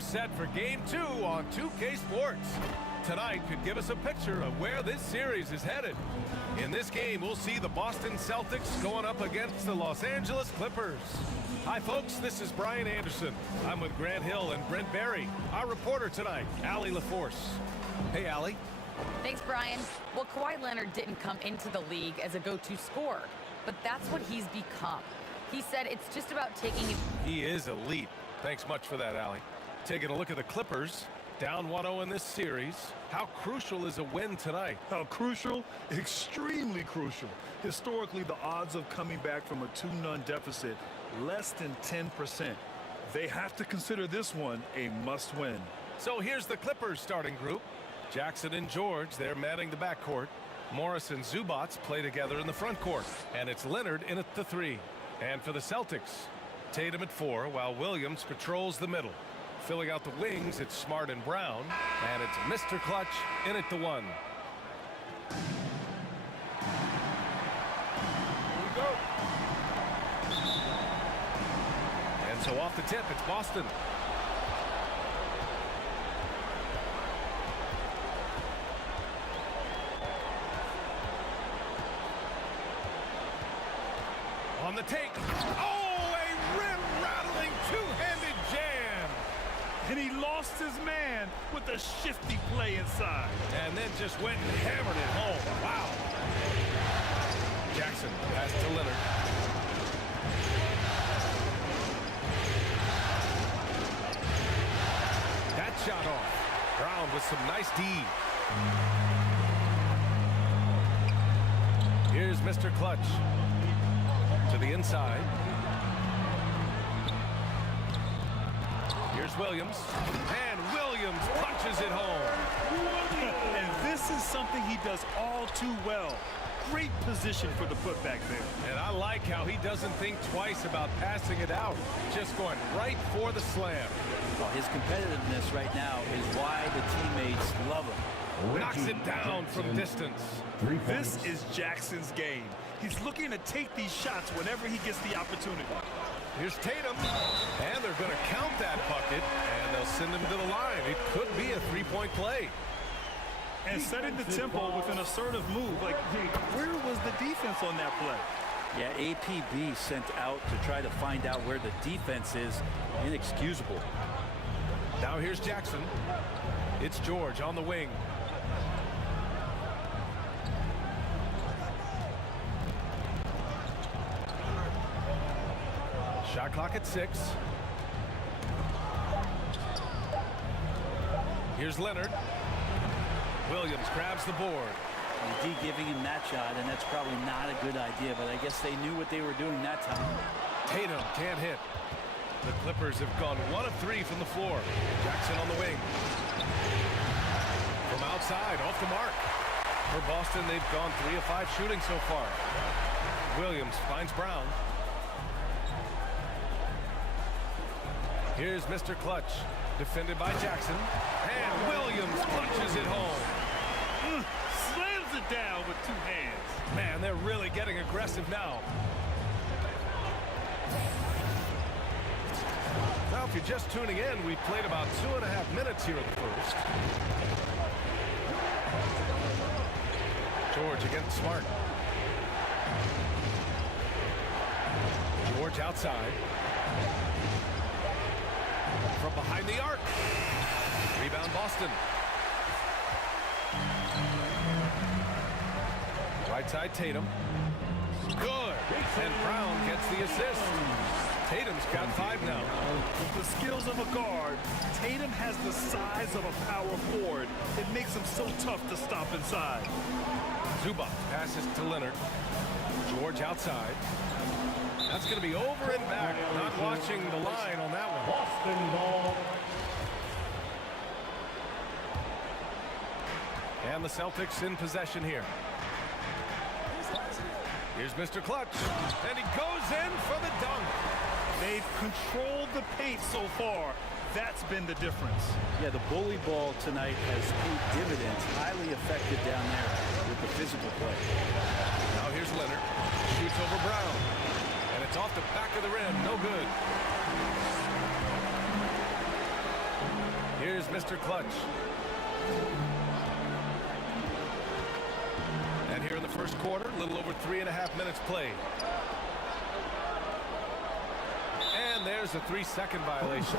we're set for Game 2 on 2K Sports. Tonight could give us a picture of where this series is headed. In this game, we'll see the Boston Celtics going up against the Los Angeles Clippers. Hi, folks. This is Brian Anderson. I'm with Grant Hill and Brent Barry. Our reporter tonight, Allie LaForce. Hey, Allie. Thanks, Brian. Well, Kawhi Leonard didn't come into the league as a go-to scorer, but that's what he's become. He said it's just about taking it. He is elite. Thanks much for that, Allie. Taking a look at the Clippers, down 1-0 in this series. How crucial is a win tonight? How crucial? Extremely crucial. Historically, the odds of coming back from a 2-0 deficit, less than 10%. They have to consider this one a must-win. So here's the Clippers starting group. Jackson and George, they're manning the backcourt. Morris and Zubats play together in the front court. And it's Leonard in at the 3. And for the Celtics, Tatum at 4, while Williams patrols the middle. Filling out the wings, it's Smart and Brown. And it's Mr. Clutch in at the 1. Here we go. And so off the tip, it's Boston. On the take. Oh, a rim-rattling two-handed jam. And he lost his man with a shifty play inside. And then just went and hammered it home. Wow. Jackson pass to Leonard. That shot off. Brown with some nice D. Here's Mr. Clutch. To the inside. Here's Williams. And Williams punches it home. And this is something he does all too well. Great position for the putback there. And I like how he doesn't think twice about passing it out. Just going right for the slam. Well, his competitiveness right now is why the teammates love him. Knocks it down from distance. This is Jackson's game. He's looking to take these shots whenever he gets the opportunity. Here's Tatum. And they're going to count that bucket. And they'll send him to the line. It could be a three-point play. And setting the tempo with an assertive move. Like, where was the defense on that play? Yeah, APB sent out to try to find out where the defense is. Inexcusable. Now here's Jackson. It's George on the wing. Shot clock at 6. Here's Leonard. Williams grabs the board. D giving him that shot, and that's probably not a good idea, but I guess they knew what they were doing that time. Tatum can't hit. The Clippers have gone 1 of 3 from the floor. Jackson on the wing. From outside, off the mark. For Boston, they've gone 3 of 5 shooting so far. Williams finds Brown. Here's Mr. Clutch, defended by Jackson. And Williams clutches it home. Slams it down with 2 hands. Man, they're really getting aggressive now. Now, if you're just tuning in, we've played about 2.5 minutes here in the first. George against Smart. George outside. From behind the arc. Rebound Boston. Right side Tatum. Good. And Brown gets the assist. Tatum's got 5 now. With the skills of a guard, Tatum has the size of a power forward. It makes him so tough to stop inside. Zubac passes to Leonard. George outside. That's going to be over and back. Not watching the line on that one. Boston ball. And the Celtics in possession here. Here's Mr. Clutch. And he goes in for the dunk. They've controlled the paint so far. That's been the difference. Yeah, the bully ball tonight has paid dividends. Highly effective down there with the physical play. Now here's Leonard. Shoots over Brown. And it's off the back of the rim. No good. Mr. Clutch. And here in the first quarter, a little over 3.5 minutes played. And there's a 3-second violation.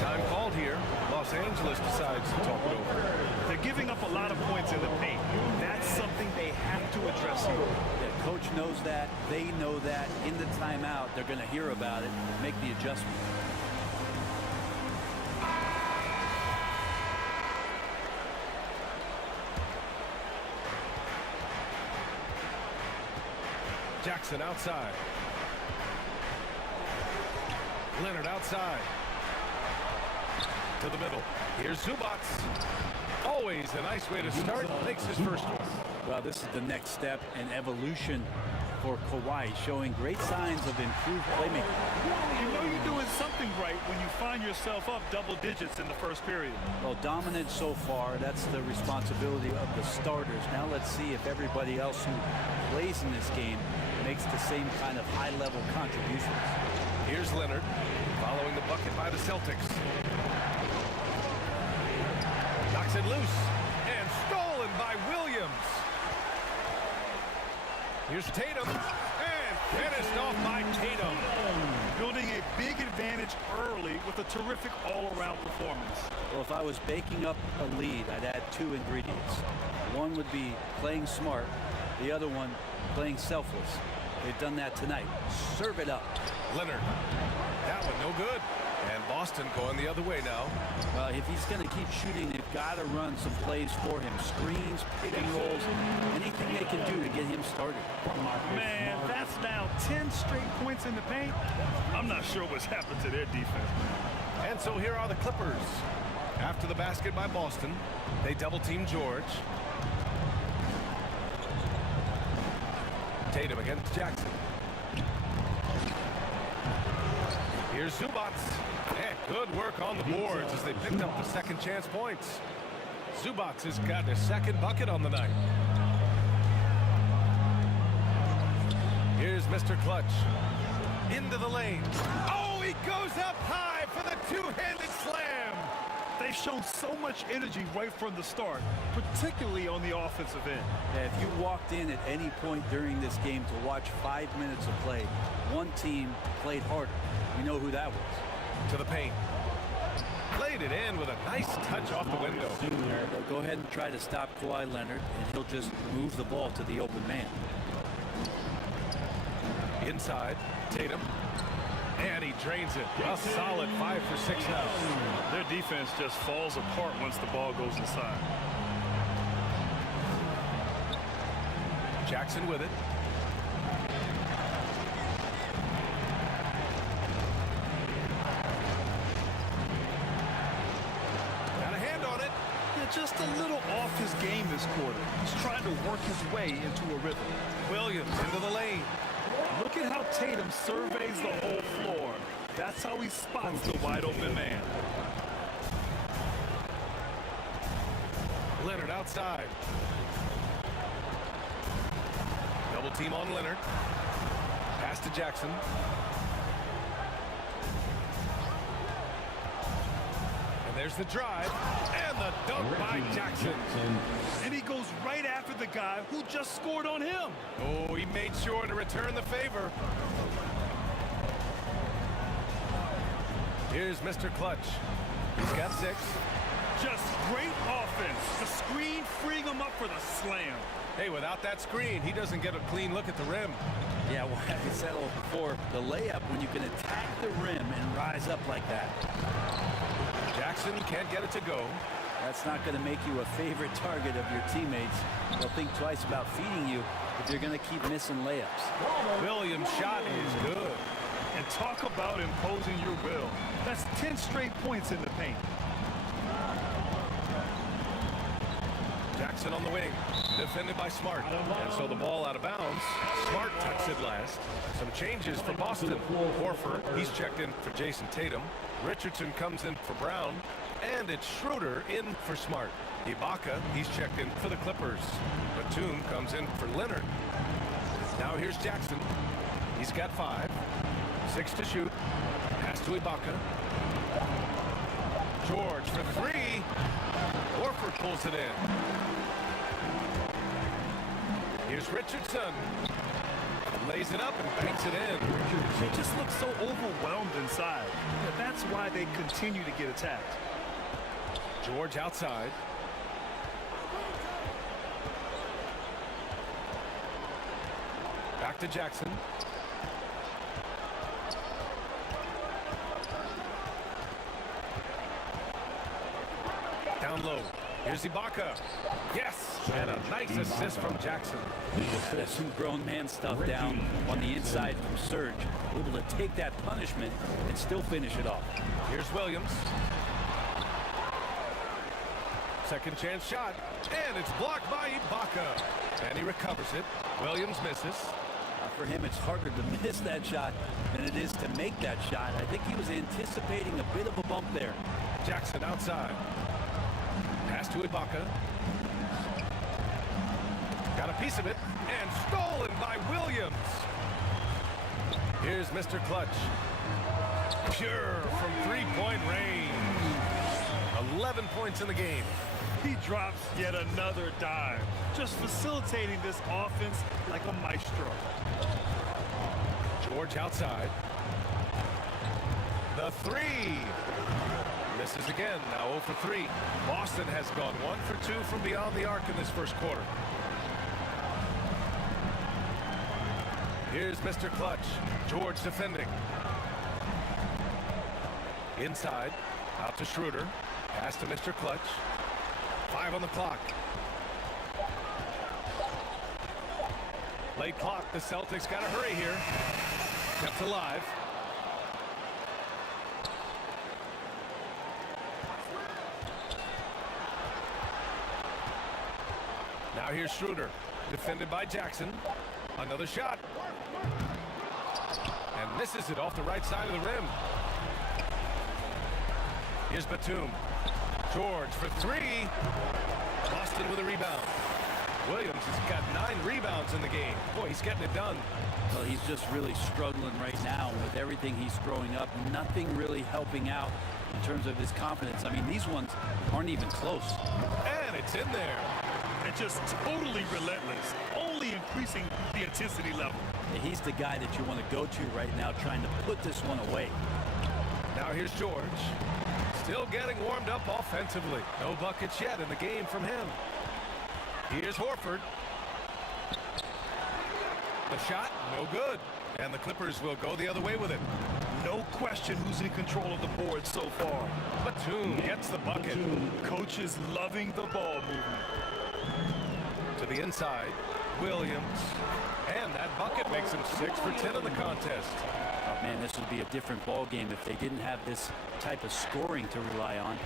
Time called here. Los Angeles decides to talk it over. They're giving up a lot of points in the paint. That's something they have to address here. The coach knows that. They know that. In the timeout, they're going to hear about it, make the adjustment. Jackson outside. Leonard outside. To the middle. Here's Zubats. Always a nice way to start. Makes his first one. Well, this is the next step in evolution for Kawhi, showing great signs of improved playmaking. You know you're doing something right when you find yourself up double digits in the first period. Well, dominant so far. That's the responsibility of the starters. Now let's see if everybody else who plays in this game makes the same kind of high-level contributions. Here's Leonard, following the bucket by the Celtics. Knocks it loose, and stolen by Williams. Here's Tatum, and finished off by Tatum. Building a big advantage early with a terrific all-around performance. Well, if I was baking up a lead, I'd add 2 ingredients. One would be playing smart, the other one playing selfless. They've done that tonight. Serve it up. Leonard, that one no good. And Boston going the other way now. Well, if he's going to keep shooting, they've got to run some plays for him. Screens, pick and rolls, anything they can do to get him started. Man, that's now 10 straight points in the paint. I'm not sure what's happened to their defense. And so here are the Clippers. After the basket by Boston, they double-team George. Tatum against Jackson. Here's Zubats. And good work on the boards as they picked up the second chance points. Zubats has got his second bucket on the night. Here's Mr. Clutch. Into the lane. Oh, he goes up high for the two-handed slam. They've shown so much energy right from the start, particularly on the offensive end. Yeah, if you walked in at any point during this game to watch 5 minutes of play, one team played harder. We know who that was. To the paint. Played it in with a nice touch off the window. They'll go ahead and try to stop Kawhi Leonard, and he'll just move the ball to the open man. Inside, Tatum. And he drains it. A solid 5 for 6 now. Their defense just falls apart once the ball goes inside. Jackson with it. Got a hand on it. Yeah, just a little off his game this quarter. He's trying to work his way into a rhythm. Williams into the lane. Look at how Tatum surveys the whole floor. That's how he spots the wide open man. Leonard outside. Double team on Leonard. Pass to Jackson. And there's the drive. And the dunk by Jackson. And he goes right after the guy who just scored on him. Oh, he made sure to return the favor. Here's Mr. Clutch. He's got 6. Just great offense. The screen freeing him up for the slam. Hey, without that screen, he doesn't get a clean look at the rim. Yeah, well, I said it before, the layup when you can attack the rim and rise up like that. Jackson can't get it to go. That's not going to make you a favorite target of your teammates. They'll think twice about feeding you if you're going to keep missing layups. Williams' shot is good. And talk about imposing your will. That's 10 straight points in the paint. Jackson on the wing, defended by Smart. And so the ball out of bounds. Smart touched it last. Some changes for Boston. Horford, he's checked in for Jason Tatum. Richardson comes in for Brown. And it's Schroeder in for Smart. Ibaka, he's checked in for the Clippers. Batum comes in for Leonard. Now here's Jackson. He's got 5. 6 to shoot. Pass to Ibaka. George for three. Horford pulls it in. Here's Richardson. Lays it up and banks it in. They just look so overwhelmed inside. That's why they continue to get attacked. George outside. Back to Jackson. Down low. Here's Ibaka. Yes! And a nice assist from Jackson. That's some grown man stuff down on the inside from Serge. Able to take that punishment and still finish it off. Here's Williams. Second chance shot. And it's blocked by Ibaka. And he recovers it. Williams misses. For him, it's harder to miss that shot than it is to make that shot. I think he was anticipating a bit of a bump there. Jackson outside. Pass to Ibaka. Got a piece of it. And stolen by Williams. Here's Mr. Clutch. Pure from three-point range. 11 points in the game. He drops yet another dime, just facilitating this offense like a maestro. George outside. The three. Misses again, now 0 for 3. Boston has gone 1 for 2 from beyond the arc in this first quarter. Here's Mr. Clutch. George defending. Inside, out to Schroeder. Pass to Mr. Clutch. 5 on the clock. Late clock, the Celtics got to hurry here. Kept alive. Now here's Schroeder, defended by Jackson. Another shot. And misses it off the right side of the rim. Here's Batum. George for three. Boston with a rebound. Williams has got 9 rebounds in the game. Boy, he's getting it done. Well, he's just really struggling right now with everything he's throwing up. Nothing really helping out in terms of his confidence. I mean, these ones aren't even close. And it's in there. And just totally relentless, only increasing the intensity level. He's the guy that you want to go to right now, trying to put this one away. Now here's George. Still getting warmed up offensively. No buckets yet in the game from him. Here's Horford. The shot, no good. And the Clippers will go the other way with it. No question who's in control of the board so far. Batum gets the bucket. Coach is loving the ball movement. To the inside, Williams. And that bucket makes him 6 for 10 in the contest. Oh, man, this would be a different ball game if they didn't have this type of scoring to rely on.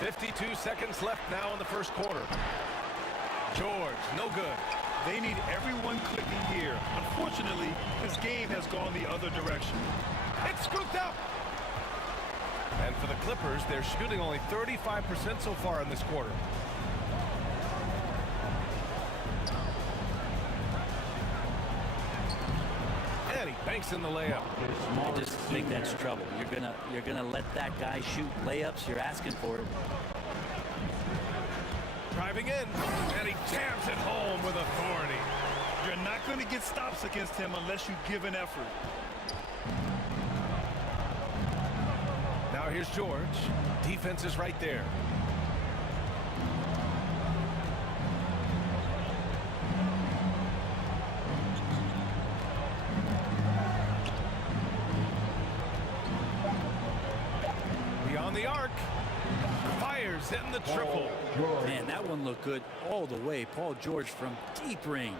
52 seconds left now in the first quarter. George, no good. They need everyone clicking here. Unfortunately, this game has gone the other direction. It's scooped up. And for the Clippers, they're shooting only 35% so far in this quarter. And he banks in the layup. I just think that's trouble. You're gonna let that guy shoot layups. You're asking for it. Driving in, and he jams it home with authority. You're not going to get stops against him unless you give an effort. Now here's George. Defense is right there. Beyond the arc. Fires in the triple. Man, that one looked good all the way. Paul George from deep range.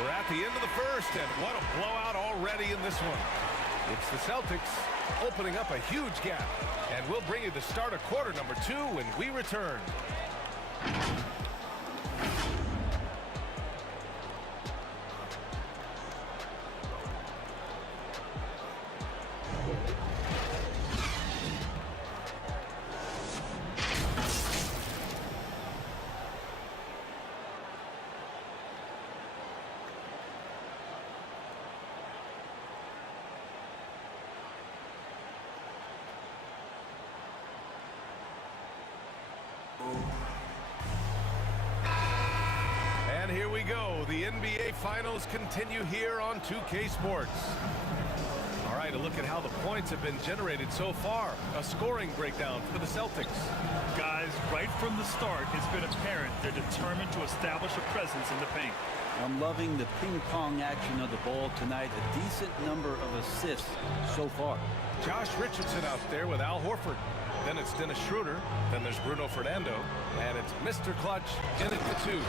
We're at the end of the first, and what a blowout already in this one. It's the Celtics opening up a huge gap. And we'll bring you the start of quarter number 2 when we return. Here we go. The NBA Finals continue here on 2K Sports. All right, a look at how the points have been generated so far. A scoring breakdown for the Celtics. Guys, right from the start, it's been apparent they're determined to establish a presence in the paint. I'm loving the ping-pong action of the ball tonight. A decent number of assists so far. Josh Richardson out there with Al Horford. Then it's Dennis Schroeder. Then there's Bruno Fernando. And it's Mr. Clutch in it for two.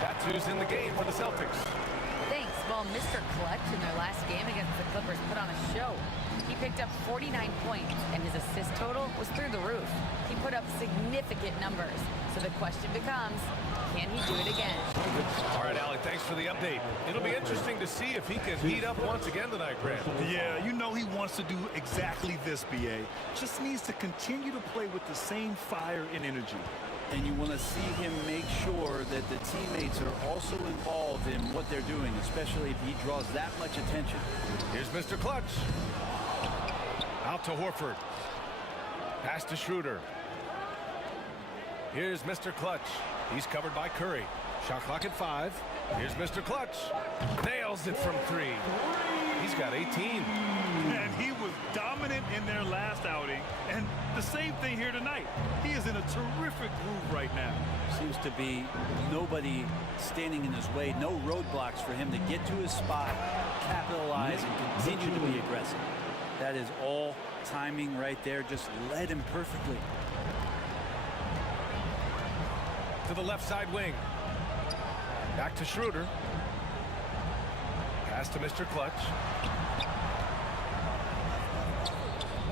That's who's in the game for the Celtics. Thanks. Well, Mr. Clutch in their last game against the Clippers put on a show. He picked up 49 points, and his assist total was through the roof. He put up significant numbers. So the question becomes, can he do it again? All right, Allie, thanks for the update. It'll be interesting to see if he can heat up once again tonight, Grant. Yeah, you know he wants to do exactly this, B.A. Just needs to continue to play with the same fire and energy. And you want to see him make sure that the teammates are also involved in what they're doing, especially if he draws that much attention. Here's Mr. Clutch. Out to Horford. Pass to Schroeder. Here's Mr. Clutch. He's covered by Curry. Shot clock at 5. Here's Mr. Clutch. Nails it from 3. He's got 18. And he was dominant in their last outing. And the same thing here tonight. He is in a terrific groove right now. Seems to be nobody standing in his way. No roadblocks for him to get to his spot, capitalize, and continue to be aggressive. That is all timing right there. Just led him perfectly. To the left side wing. Back to Schroeder. Pass to Mr. Clutch.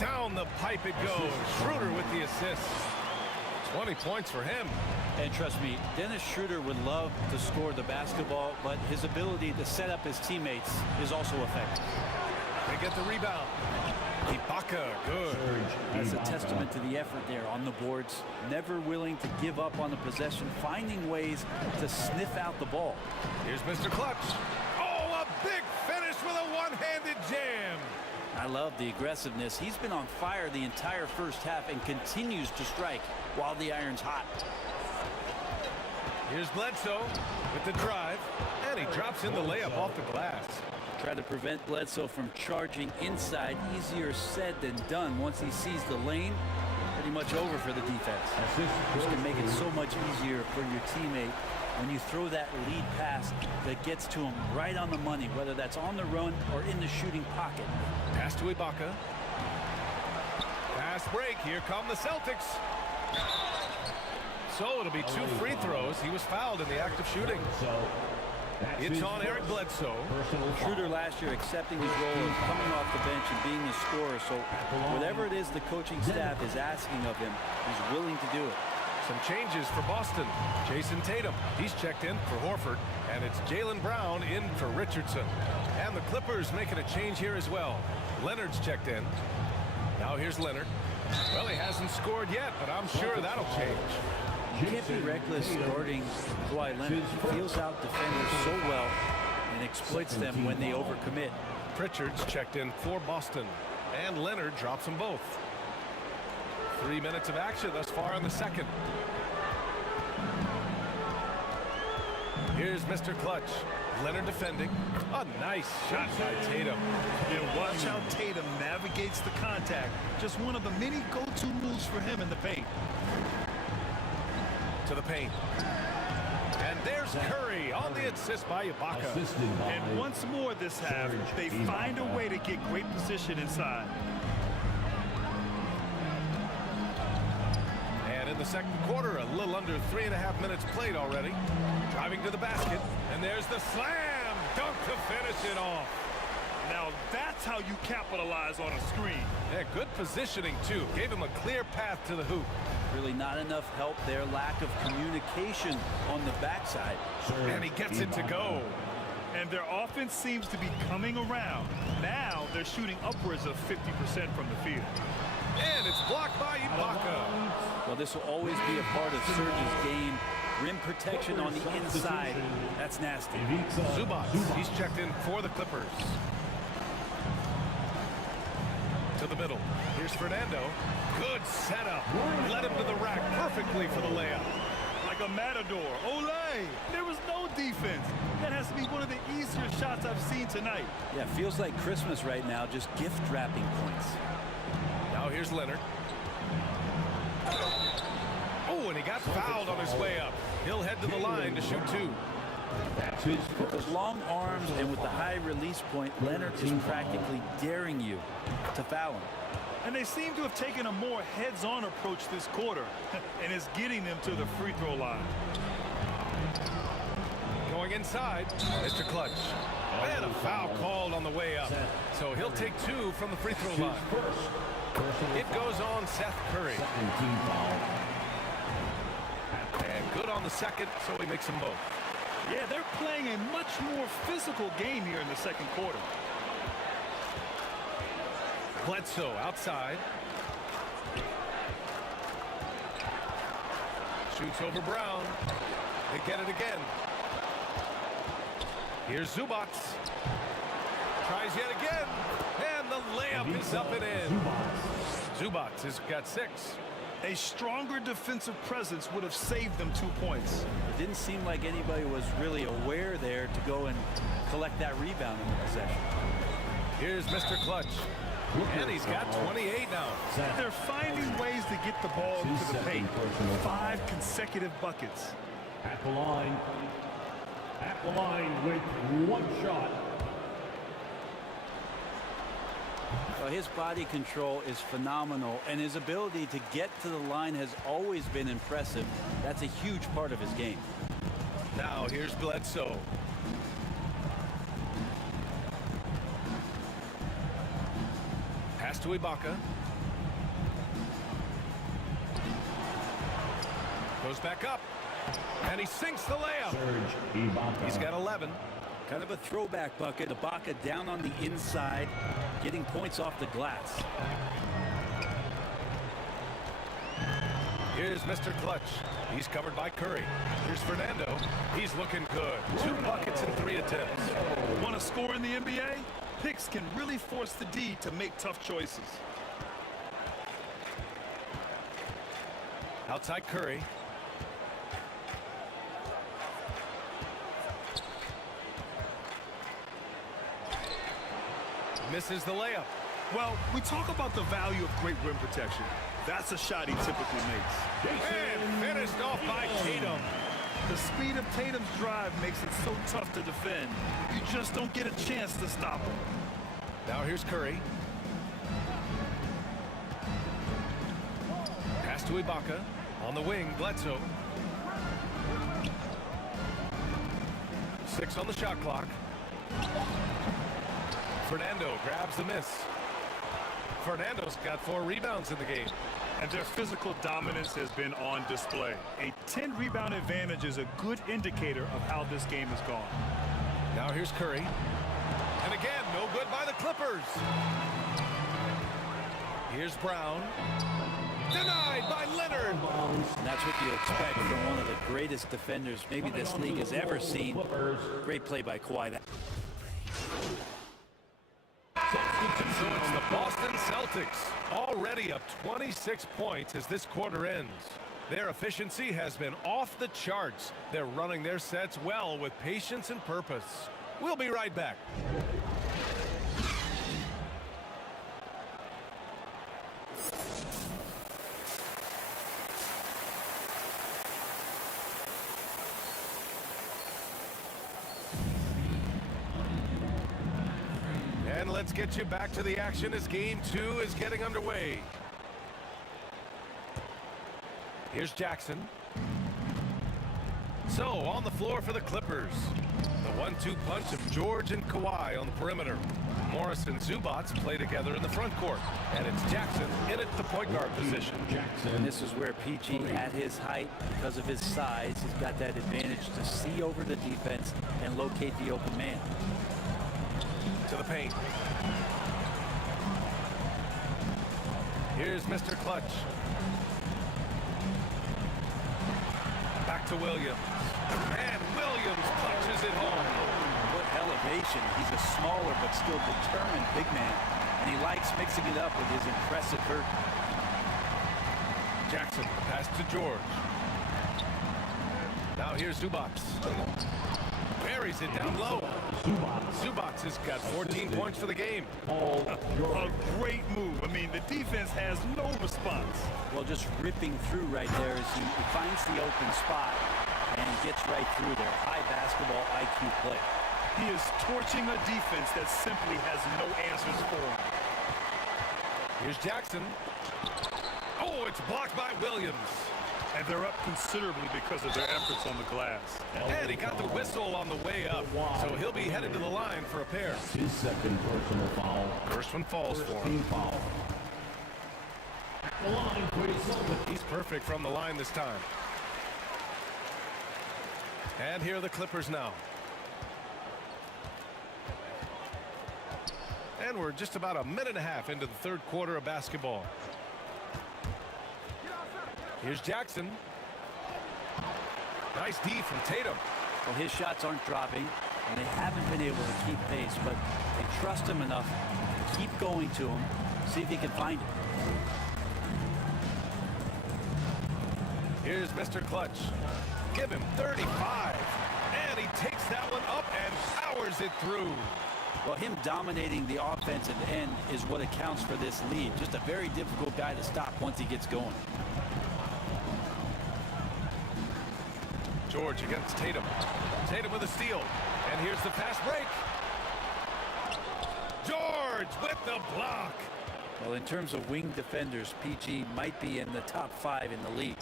Down the pipe it goes. Schroeder with the assist. 20 points for him. And trust me, Dennis Schroeder would love to score the basketball, but his ability to set up his teammates is also effective. They get the rebound. Ibaka, good. That's a testament to the effort there on the boards. Never willing to give up on the possession, finding ways to sniff out the ball. Here's Mr. Clutch. Oh, a big finish with a one-handed jam. I love the aggressiveness. He's been on fire the entire first half and continues to strike while the iron's hot. Here's Bledsoe with the drive, and he drops in the layup off the glass. Try to prevent Bledsoe from charging inside. Easier said than done. Once he sees the lane, pretty much over for the defense. This can make it so much easier for your teammate when you throw that lead pass that gets to him right on the money, whether that's on the run or in the shooting pocket. Pass to Ibaka. Fast break. Here come the Celtics. So it'll be 2 free throws. He was fouled in the act of shooting. It's on Eric Bledsoe. Schroeder last year accepting his role of coming off the bench and being the scorer. So whatever it is the coaching staff is asking of him, he's willing to do it. Some changes for Boston. Jason Tatum, he's checked in for Horford. And it's Jaylen Brown in for Richardson. And the Clippers making a change here as well. Leonard's checked in. Now here's Leonard. Well, he hasn't scored yet, but I'm sure that'll change. You can't be reckless starting Kawhi Leonard. He feels out defenders so well and exploits them when they overcommit. Pritchard's checked in for Boston. And Leonard drops them both. 3 minutes of action thus far in the second. Here's Mr. Clutch. Leonard defending. A nice shot by Tatum. And watch how Tatum navigates the contact. Just one of the many go-to moves for him in the paint. To the paint. And there's Curry on the assist by Ibaka. And once more this half, they find a way to get great position inside. And in the second quarter, a little under 3.5 minutes played already. Driving to the basket. And there's the slam dunk to finish it off. Now that's how you capitalize on a screen. Yeah, good positioning, too. Gave him a clear path to the hoop. Really not enough help there. Lack of communication on the backside. And he gets it to go. And their offense seems to be coming around. Now they're shooting upwards of 50% from the field. And it's blocked by Ibaka. Well, this will always be a part of Serge's game. Rim protection on the inside. That's nasty. Zubac, he's checked in for the Clippers. To the middle. Here's Fernando. Good setup. Led him to the rack perfectly for the layup. Like like a matador. Olay! There was no defense. That has to be one of the easier shots I've seen tonight. Yeah, feels like Christmas right now, just gift wrapping points. Now here's Leonard. Oh, and he got fouled on his way up. He'll head to the line to shoot two. With those long arms and with the high release point, Leonard is practically daring you to foul him. And they seem to have taken a more heads-on approach this quarter, and it's getting them to the free throw line. Going inside, Mr. Clutch. And a foul called on the way up. So he'll take two from the free throw line. It goes on Seth Curry. And good on the second, so he makes them both. Yeah, they're playing a much more physical game here in the second quarter. Bledsoe outside. Shoots over Brown. They get it again. Here's Zubac. Tries yet again. And the layup is up and in. Zubac has got 6. A stronger defensive presence would have saved them 2 points. It didn't seem like anybody was really aware there to go and collect that rebound in the possession. Here's Mr. Clutch. And he's got 28 now. They're finding ways to get the ball into the paint. 5 consecutive buckets. At the line with 1 shot. Well, his body control is phenomenal, and his ability to get to the line has always been impressive. That's a huge part of his game. Now here's Bledsoe. Pass to Ibaka. Goes back up. And he sinks the layup. He's got 11. Kind of a throwback bucket. Ibaka down on the inside, getting points off the glass. Here's Mr. Clutch. He's covered by Curry. Here's Fernando. He's looking good. 2 buckets in 3 attempts. Want to score in the NBA? Picks can really force the D to make tough choices. Outside Curry. Misses the layup. Well, we talk about the value of great rim protection. That's a shot he typically makes. And finished off by Tatum. The speed of Tatum's drive makes it so tough to defend. You just don't get a chance to stop him. Now here's Curry. Pass to Ibaka. On the wing, Bledsoe. 6 on the shot clock. Fernando grabs the miss. Fernando's got 4 rebounds in the game. And their physical dominance has been on display. A 10-rebound advantage is a good indicator of how this game has gone. Now here's Curry. And again, no good by the Clippers. Here's Brown. Denied by Leonard. And that's what you expect from one of the greatest defenders maybe this league has ever seen. Great play by Kawhi. So it's the Boston Celtics, already up 26 points as this quarter ends. Their efficiency has been off the charts. They're running their sets well with patience and purpose. We'll be right back. And let's get you back to the action as Game 2 is getting underway. Here's Jackson. So, on the floor for the Clippers. The 1-2 punch of George and Kawhi on the perimeter. Morris and Zubac play together in the front court. And it's Jackson in at the point guard position. And this is where PG, at his height, because of his size, he's got that advantage to see over the defense and locate the open man. To the paint. Here's Mr. Clutch. Back to Williams. And Williams punches it home. What elevation. He's a smaller but still determined big man. And he likes mixing it up with his impressive vert. Jackson pass to George. here's Zubac. Buries it down low. Zubac has got 14 points for the game. A great move. I mean, the defense has no response. Well, just ripping through right there as he finds the open spot and gets right through there. High basketball IQ play. He is torching a defense that simply has no answers for him. Here's Jackson. Oh, it's blocked by Williams. And they're up considerably because of their efforts on the glass. And he got the whistle on the way up, so he'll be headed to the line for a pair. His second personal foul. First one falls for him. Team foul. At the line for the Celtics. He's perfect from the line this time. And here are the Clippers now. And we're just about a minute and a half into the third quarter of basketball. Here's Jackson. Nice D from Tatum. Well, his shots aren't dropping, and they haven't been able to keep pace, but they trust him enough to keep going to him, see if he can find it. Here's Mr. Clutch. Give him 35. And he takes that one up and powers it through. Well, him dominating the offensive end is what accounts for this lead. Just a very difficult guy to stop once he gets going. George against Tatum. Tatum with a steal. And here's the fast break. George with the block. Well, in terms of wing defenders, PG might be in the top 5 in the league.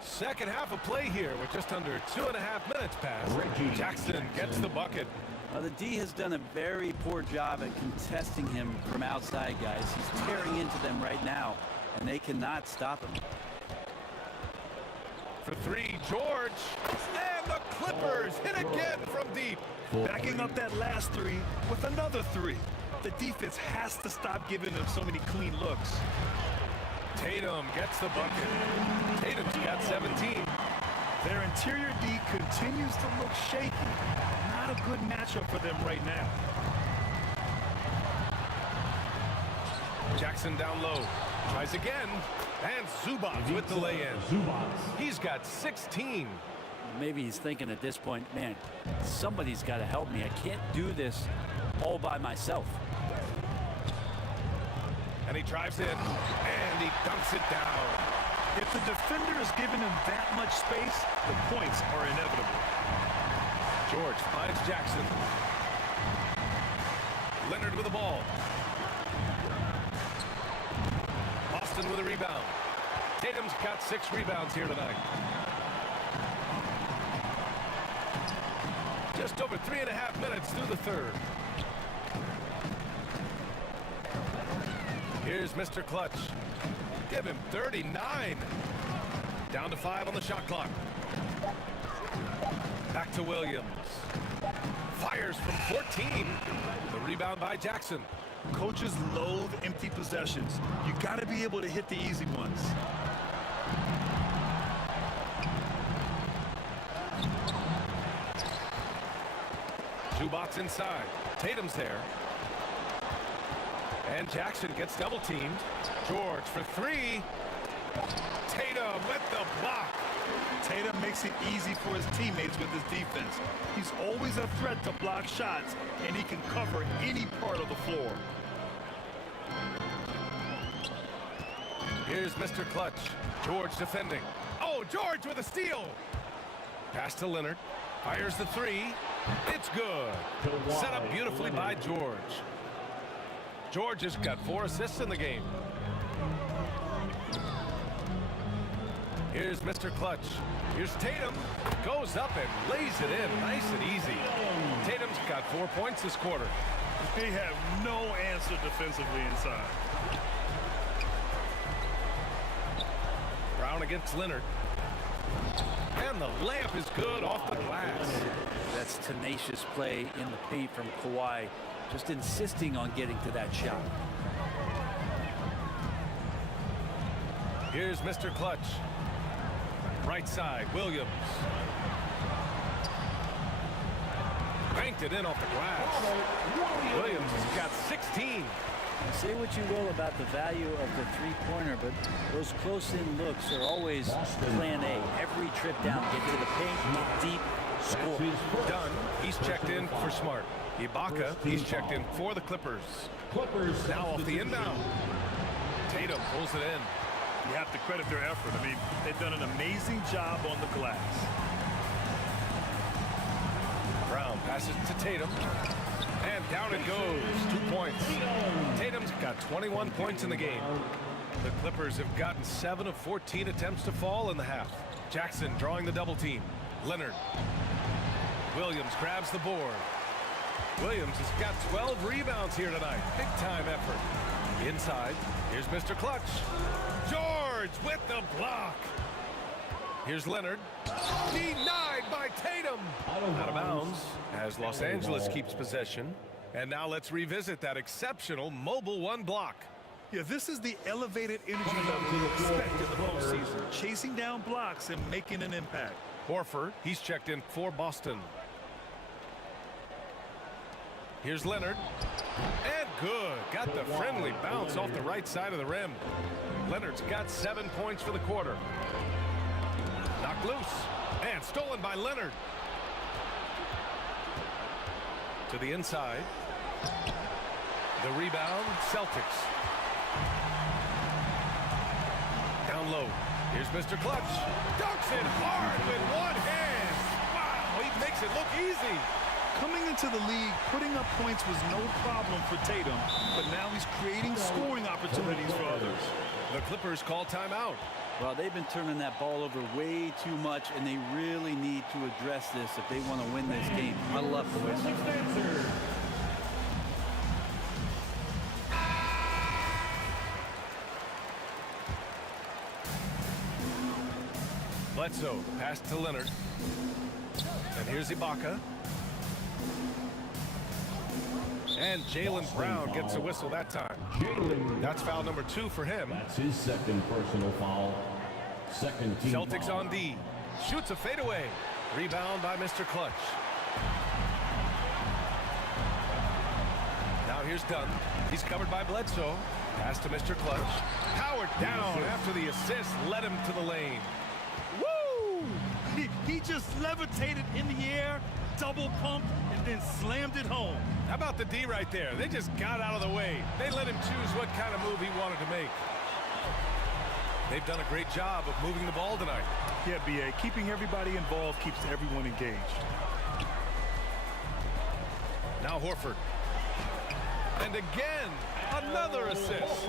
Second half of play here with just under 2.5 minutes passed. Jackson gets the bucket. Now, the D has done a very poor job at contesting him from outside, guys. He's tearing into them right now, and they cannot stop him. For three, George. And the Clippers hit again from deep. Backing up that last three with another three. The defense has to stop giving them so many clean looks. Tatum gets the bucket. Tatum's got 17. Their interior D continues to look shaky. Not a good matchup for them right now. Jackson down low. Tries again. And Zubac with the lay-in. He's got 16. Maybe he's thinking at this point, man, somebody's got to help me. I can't do this all by myself. And he drives in, and he dunks it down. If the defender is giving him that much space, the points are inevitable. George finds Jackson. Leonard with the ball. Boston with a rebound. Tatum's got 6 rebounds here tonight. Just over 3.5 minutes through the third. Here's Mr. Clutch. Give him 39. Down to 5 on the shot clock. Back to Williams. Fires from 14. The rebound by Jackson. Coaches loathe empty possessions. You got to be able to hit the easy ones. Zubac's inside. Tatum's there. And Jackson gets double-teamed. George for 3. Tatum with the block. Tatum makes it easy for his teammates with his defense. He's always a threat to block shots, and he can cover any part of the floor. Here's Mr. Clutch. George defending. Oh, George with a steal. Pass to Leonard. Fires the 3. It's good. Set up beautifully by George. George has got 4 assists in the game. Here's Mr. Clutch. Here's Tatum. Goes up and lays it in nice and easy. Tatum's got 4 points this quarter. They have no answer defensively inside. Brown against Leonard. And the layup is good off the glass. That's tenacious play in the paint from Kawhi. Just insisting on getting to that shot. Here's Mr. Clutch. Right side, Williams. Banked it in off the glass. Williams has got 16. Say what you will about the value of the three-pointer, but those close-in looks are always plan A. Every trip down, get to the paint, get deep, score. Dunn, he's checked in for Smart. Ibaka, he's checked in for the Clippers. Now off the inbound. Tatum pulls it in. You have to credit their effort. I mean, they've done an amazing job on the glass. Brown passes to Tatum. And down it goes. 2 points. Tatum's got 21 points in the game. The Clippers have gotten 7 of 14 attempts to fall in the half. Jackson drawing the double team. Leonard. Williams grabs the board. Williams has got 12 rebounds here tonight. Big time effort. Inside, here's Mr. Clutch. George with the block. Here's Leonard. Denied by Tatum. Out of bounds as Los Angeles keeps possession. And now let's revisit that exceptional mobile one block. Yeah, this is the elevated energy level you expect in the postseason. Chasing down blocks and making an impact. Horford, he's checked in for Boston. Here's Leonard. And good. Got the friendly bounce off the right side of the rim. Leonard's got 7 points for the quarter. Knocked loose. And stolen by Leonard. To the inside. The rebound, Celtics. Down low. Here's Mr. Clutch. Dunks it hard with one hand. Wow, he makes it look easy. Coming into the league, putting up points was no problem for Tatum, but now he's creating scoring opportunities for others. The Clippers call timeout. Well, they've been turning that ball over way too much, and they really need to address this if they want to win this game. I love the way. Bledsoe, pass to Leonard. And here's Ibaka. And Jaylen Brown gets a whistle that time. That's foul number 2 for him. That's his second personal foul. Second team Celtics foul. on D. Shoots a fadeaway. Rebound by Mr. Clutch. Now here's Dunn. He's covered by Bledsoe. Pass to Mr. Clutch. Howard down after the assist led him to the lane. Woo! He just levitated in the air, double pumped, and then slammed it home. How about the D right there? They just got out of the way. They let him choose what kind of move he wanted to make. They've done a great job of moving the ball tonight. Yeah, B.A., keeping everybody involved keeps everyone engaged. Now Horford. And again, another assist.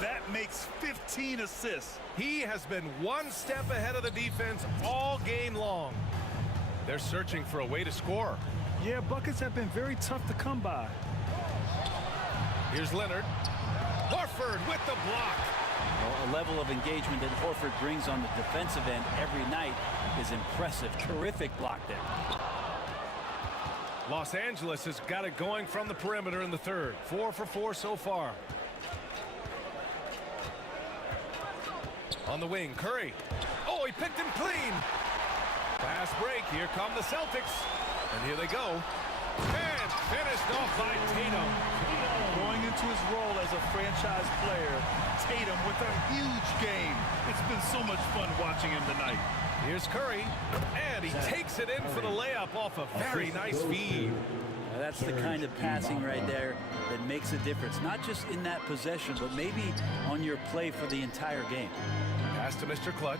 That makes 15 assists. He has been one step ahead of the defense all game long. They're searching for a way to score. Yeah, buckets have been very tough to come by. Here's Leonard. Horford with the block. Well, a level of engagement that Horford brings on the defensive end every night is impressive. Terrific block there. Los Angeles has got it going from the perimeter in the third. 4 for 4 so far. On the wing, Curry. Oh, he picked him clean. Fast break. Here come the Celtics. And here they go. And finished off by Tatum. Going into his role as a franchise player, Tatum with a huge game. It's been so much fun watching him tonight. Here's Curry. And he takes it in for the layup off a very nice feed. Now that's the kind of passing right there that makes a difference. Not just in that possession, but maybe on your play for the entire game. Pass to Mr. Clutch.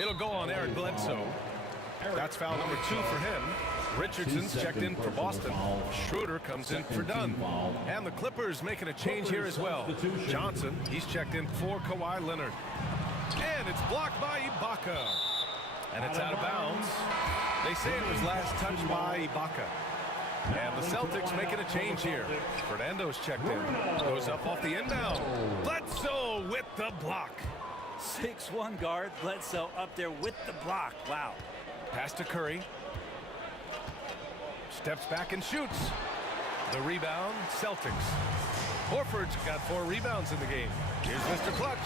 It'll go on Eric Bledsoe. That's foul number 2 for him. Richardson's checked in for Boston. Schroeder comes in for Dunn. And the Clippers making a change here as well. Johnson, he's checked in for Kawhi Leonard. And it's blocked by Ibaka. And it's out of bounds. They say it was last touched by Ibaka. And the Celtics making a change here. Fernando's checked in. Goes up off the inbound. Bledsoe with the block. 6'1" guard, Bledsoe up there with the block. Wow. Pass to Curry. Steps back and shoots. The rebound, Celtics. Horford's got 4 rebounds in the game. Here's Mr. Clutch.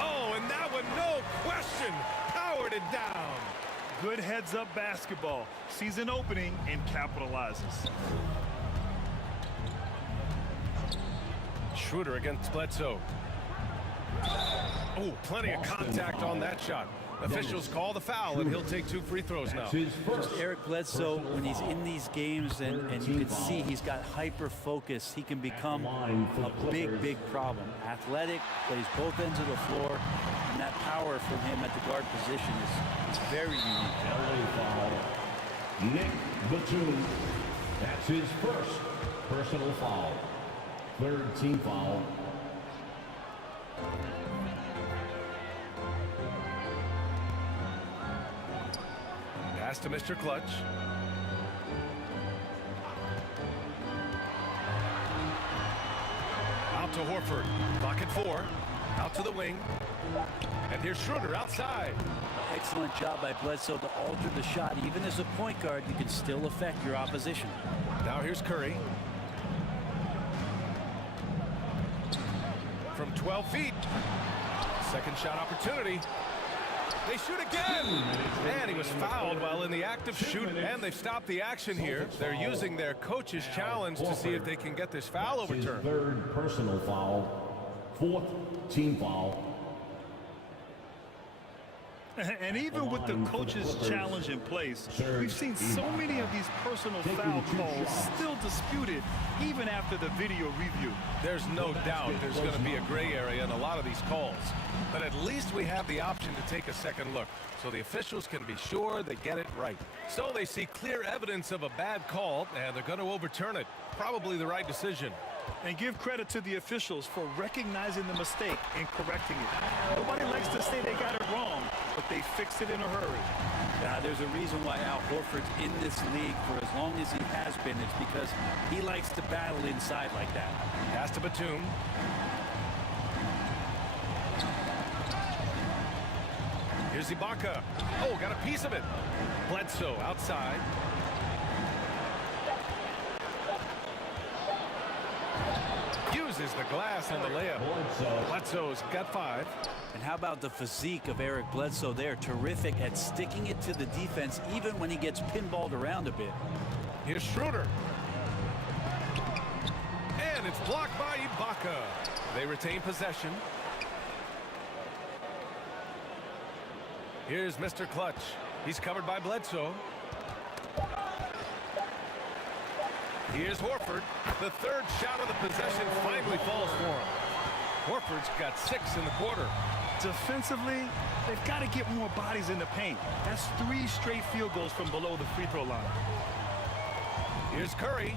Oh, and that one, no question, powered it down. Good heads-up basketball. Sees an opening and capitalizes. Schroeder against Bledsoe. Oh, plenty of contact on that shot. Officials call the foul, and he'll take 2 free throws now. Just Eric Bledsoe, when he's in these games, and you can see he's got hyper-focus, he can become a big problem. Athletic, plays both ends of the floor, and that power from him at the guard position is very unique. LA foul. Nick Batum. That's his first personal foul. 3rd team foul. Pass to Mr. Clutch. Out to Horford. Clock at 4. Out to the wing. And here's Schroeder outside. Excellent job by Bledsoe to alter the shot. Even as a point guard, you can still affect your opposition. Now here's Curry. From 12 feet. Second shot opportunity. They shoot again. And he was fouled while in the act of shooting. And they've stopped the action here. They're using their coach's challenge to see if they can get this foul overturned. 3rd personal foul. 4th team foul. And even with the coach's challenge in place, we've seen so many of these personal foul calls still disputed even after the video review. There's no doubt there's going to be a gray area in a lot of these calls. But at least we have the option to take a second look, so the officials can be sure they get it right. So they see clear evidence of a bad call, and they're going to overturn it. Probably the right decision. And give credit to the officials for recognizing the mistake and correcting it. Nobody likes to say they got it wrong, but they fixed it in a hurry. There's a reason why Al Horford's in this league for as long as he has been. It's because he likes to battle inside like that. Pass to Batum. Here's Ibaka. Oh, got a piece of it. Bledsoe outside. Uses the glass on the layup. Bledsoe's got 5. And how about the physique of Eric Bledsoe there? Terrific at sticking it to the defense even when he gets pinballed around a bit. Here's Schroeder. And it's blocked by Ibaka. They retain possession. Here's Mr. Clutch. He's covered by Bledsoe. Here's Horford. The 3rd shot of the possession finally falls for him. Horford's got 6 in the quarter. Defensively, they've got to get more bodies in the paint. That's 3 straight field goals from below the free throw line. Here's Curry.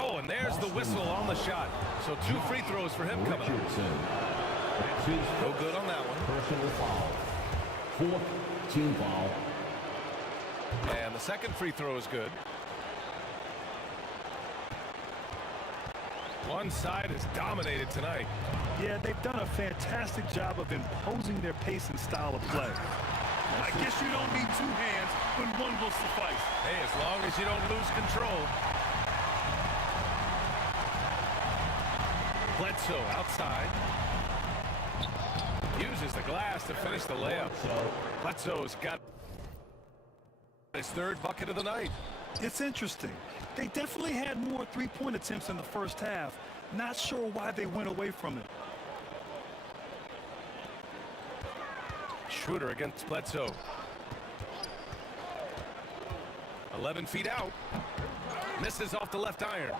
Oh, and there's the whistle on the shot. So 2 free throws for him coming up. No good on that one. Personal foul. 4th team foul. And the second free throw is good. One side is dominated tonight. Yeah, they've done a fantastic job of imposing their pace and style of play. I guess you don't need 2 hands when one will suffice. Hey, as long as you don't lose control. Bledsoe outside. Uses the glass to finish the layup. Bledsoe's got his 3rd bucket of the night. It's interesting. They definitely had more 3-point attempts in the first half. Not sure why they went away from it. Schroeder against Bledsoe. 11 feet out. Misses off the left iron.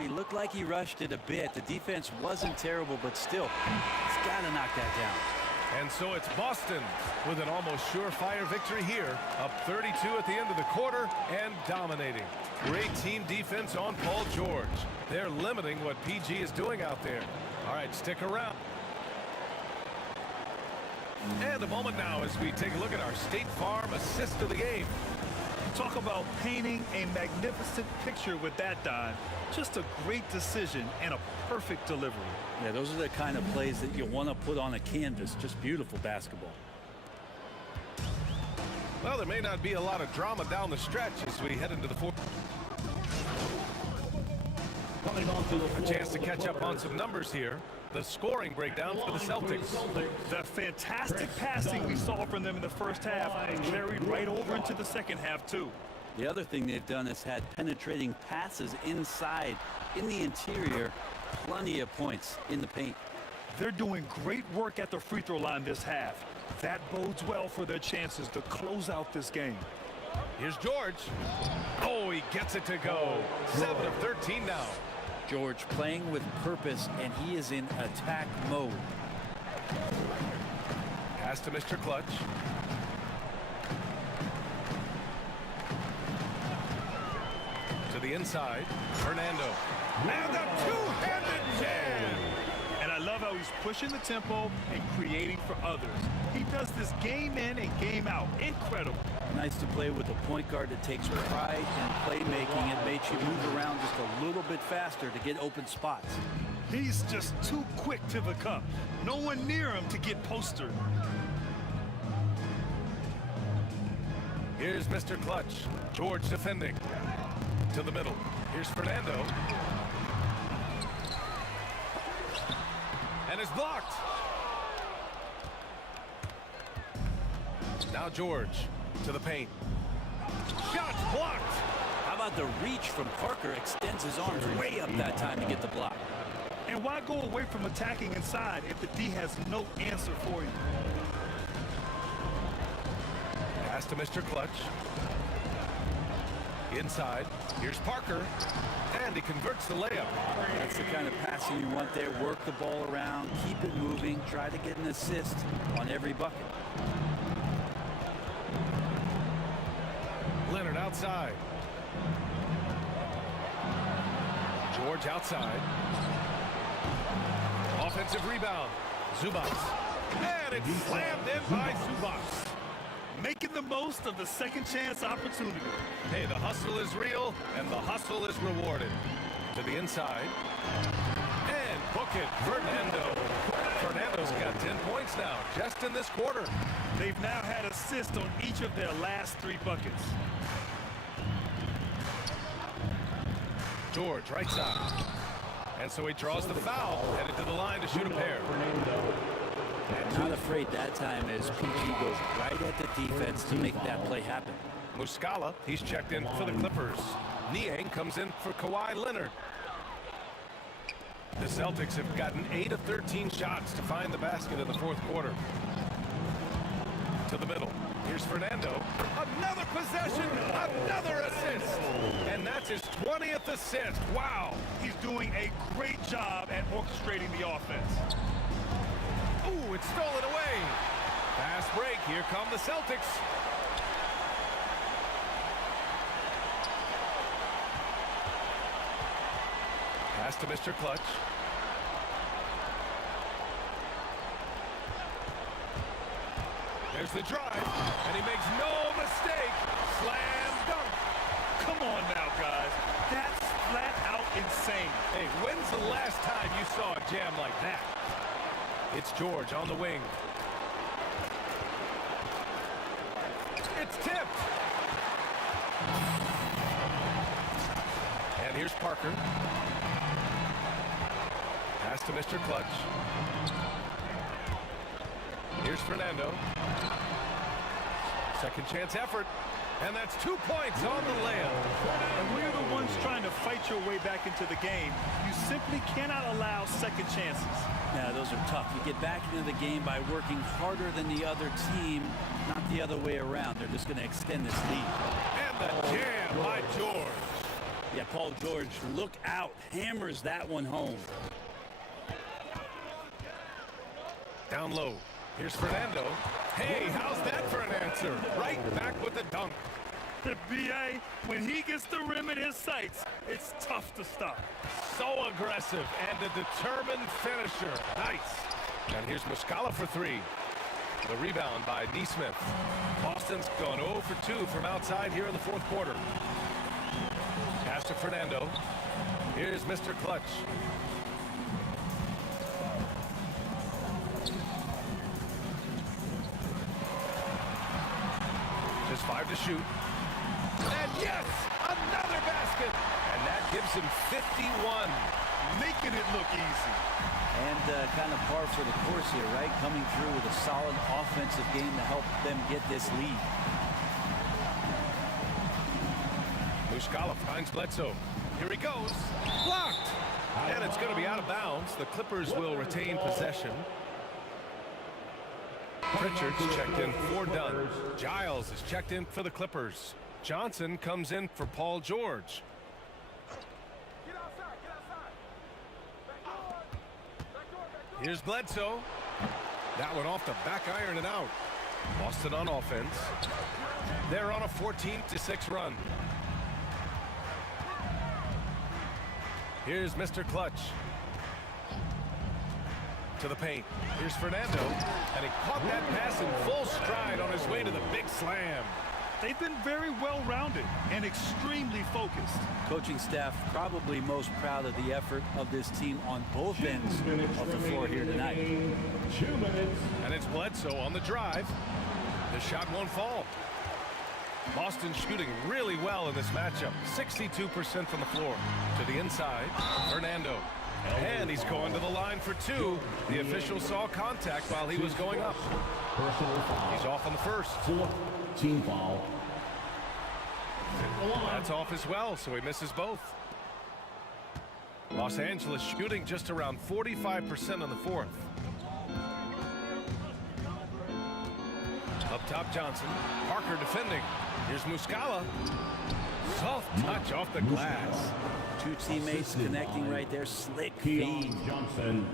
He looked like he rushed it a bit. The defense wasn't terrible, but still, he's got to knock that down. And so it's Boston with an almost surefire victory here. Up 32 at the end of the quarter and dominating. Great team defense on Paul George. They're limiting what PG is doing out there. All right, stick around. And a moment now as we take a look at our State Farm assist of the game. Talk about painting a magnificent picture with that dive. Just a great decision and a perfect delivery. Yeah, those are the kind of plays that you want to put on a canvas. Just beautiful basketball. Well, there may not be a lot of drama down the stretch as we head into the fourth. A chance to catch up on some numbers here. The scoring breakdown for the Celtics. That fantastic passing we saw from them in the first half carried right over into the second half, too. The other thing they've done is had penetrating passes inside, in the interior, plenty of points in the paint. They're doing great work at the free throw line this half. That bodes well for their chances to close out this game. Here's George. Oh, he gets it to go. 7 of 13 now. George playing with purpose, and he is in attack mode. Pass to Mr. Clutch. To the inside, Fernando. And a two-handed jam. And I love how he's pushing the tempo and creating for others. He does this game in and game out. Incredible. Nice to play with a point guard that takes pride in playmaking and makes you move around just a little bit faster to get open spots. He's just too quick to the cup. No one near him to get postered. Here's Mr. Clutch. George defending. To the middle. Here's Fernando. And it's blocked. Now George to the paint. Shot blocked. How about the reach from Parker? Extends his arms way up that time to get the block. And why go away from attacking inside if the D has no answer for you? Pass to Mr. Clutch. Inside. Here's Parker. And he converts the layup. That's the kind of passing you want there. Work the ball around, keep it moving, try to get an assist on every bucket. Leonard outside. George outside. Offensive rebound. Zubats. And it's slammed in by Zubats. Making the most of the second chance opportunity. Hey, the hustle is real, and the hustle is rewarded. To the inside. And book it, Fernando. Fernando's got 10 points now, just in this quarter. They've now had assists on each of their last 3 buckets. George, right side. And so he draws the foul, headed to the line to shoot a pair. Not afraid that time as PG goes right at the defense to make that play happen. Muscala, he's checked in for the Clippers. Niang comes in for Kawhi Leonard. The Celtics have gotten 8 of 13 shots to find the basket in the fourth quarter. To the middle. Here's Fernando. Another possession, another assist. And that's his 20th assist. Wow. He's doing a great job at orchestrating the offense. Ooh, it's stolen away. Fast break. Here come the Celtics. Pass to Mr. Clutch. There's the drive, and he makes no mistake. Slam dunk. Come on now, guys. That's flat out insane. Hey, when's the last time you saw a jam like that? It's George on the wing. It's tipped. And here's Parker. Pass to Mr. Clutch. Here's Fernando. Second chance effort. And that's 2 points on the layup. And we're the ones trying to fight your way back into the game. You simply cannot allow second chances. Yeah, those are tough. You get back into the game by working harder than the other team, not the other way around. They're just going to extend this lead. And the jam by George. Yeah, Paul George, look out. Hammers that one home. Down low. Here's Fernando. Hey, how's that for an answer? Right back with the dunk. The BA, when he gets the rim in his sights, it's tough to stop. So aggressive and a determined finisher. Nice. And here's Muscala for 3. The rebound by Nesmith. Boston's gone 0 for 2 from outside here in the fourth quarter. Pass to Fernando. Here's Mr. Clutch. Just 5 to shoot. And yes, another basket. And that gives him 51. making it look easy. And kind of par for the course here, right? Coming through with a solid offensive game to help them get this lead. Muscala finds Bledsoe. Here he goes. Blocked. And it's going to be out of bounds. The Clippers will retain possession. Pritchard's checked in for Dunn. Giles is checked in for the Clippers. Johnson comes in for Paul George. Here's Bledsoe. That one off the back iron and out. Boston on offense. They're on a 14-6 run. Here's Mr. Clutch. To the paint. Here's Fernando. And he caught that pass in full stride on his way to the big slam. They've been very well-rounded and extremely focused. Coaching staff probably most proud of the effort of this team on both ends of the floor here tonight. 2 minutes. And it's Bledsoe on the drive. The shot won't fall. Boston shooting really well in this matchup. 62% from the floor. To the inside, Fernando. And he's going to the line for two. The official saw contact while he was going up. He's off on the first. Team foul. That's off as well, so he misses both. Los Angeles shooting just around 45% on the fourth. Up top, Johnson. Parker defending. Here's Muscala. Soft touch off the glass. Two teammates connecting right there. Slick feed. Johnson.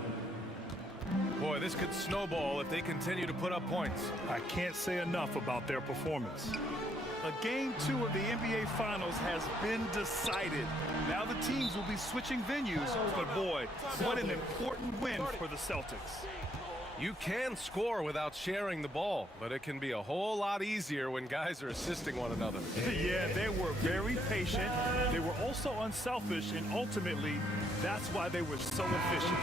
Boy, this could snowball if they continue to put up points. I can't say enough about their performance. A Game 2 of the NBA Finals has been decided. Now the teams will be switching venues, but boy, what an important win for the Celtics. You can score without sharing the ball, but it can be a whole lot easier when guys are assisting one another. Yeah, they were very patient. They were also unselfish, and ultimately, that's why they were so efficient.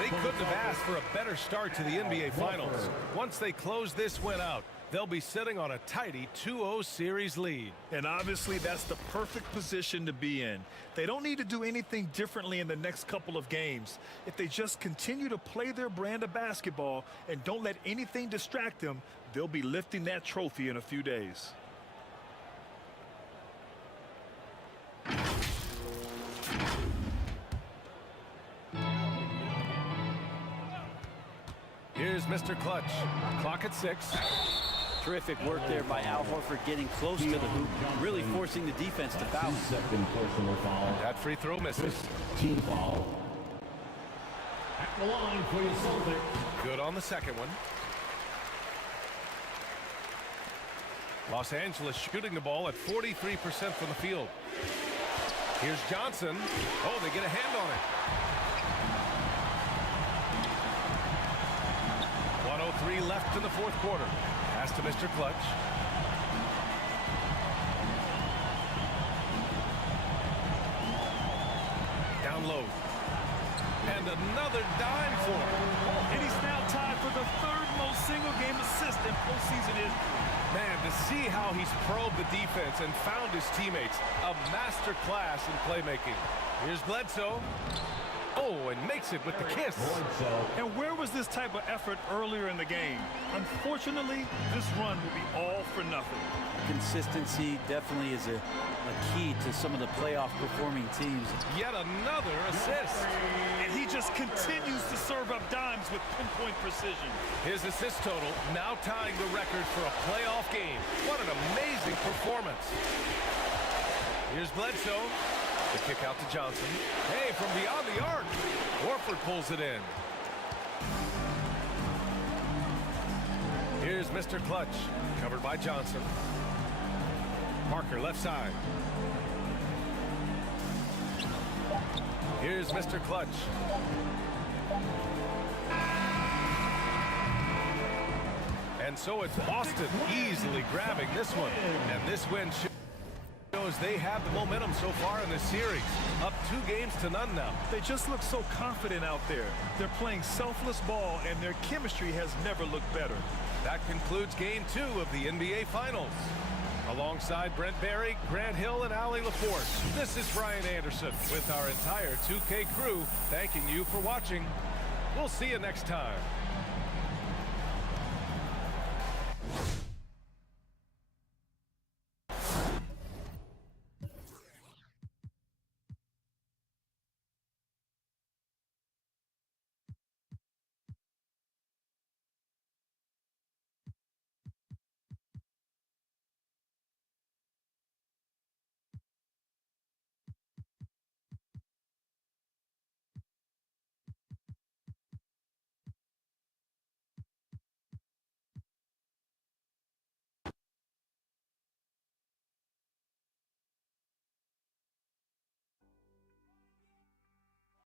They couldn't have asked for a better start to the NBA Finals. Once they close this win out, they'll be sitting on a tidy 2-0 series lead. And obviously, that's the perfect position to be in. They don't need to do anything differently in the next couple of games. If they just continue to play their brand of basketball and don't let anything distract them, they'll be lifting that trophy in a few days. Here's Mr. Clutch. Clock at 6. Terrific work there by Al Horford, getting close to the hoop, really forcing the defense to foul. Second personal foul. That free throw misses. Team foul. At the line for your Celtics. Good on the second one. Los Angeles shooting the ball at 43% from the field. Here's Johnson. Oh, they get a hand on it. 1:03 left in the fourth quarter. Pass to Mr. Clutch. Down low. And another dime for him. And he's now tied for the third most single-game assist in postseason history. Man, to see how he's probed the defense and found his teammates, a master class in playmaking. Here's Bledsoe. Oh, and makes it with the kiss. And where was this type of effort earlier in the game? Unfortunately, this run will be all for nothing. Consistency definitely is a key to some of the playoff performing teams. Yet another assist. And he just continues to serve up dimes with pinpoint precision. His assist total now tying the record for a playoff game. What an amazing performance. Here's Bledsoe. The kick out to Johnson. Hey, from beyond the arc. Horford pulls it in. Here's Mr. Clutch. Covered by Johnson. Parker left side. Here's Mr. Clutch. And so it's Boston easily grabbing this one. And this win shows they have the momentum so far in this series. Up 2-0 now. They just look so confident out there. They're playing selfless ball, and their chemistry has never looked better. That concludes Game 2 of the NBA Finals. Alongside Brent Barry, Grant Hill, and Allie LaForce, this is Brian Anderson with our entire 2K crew thanking you for watching. We'll see you next time.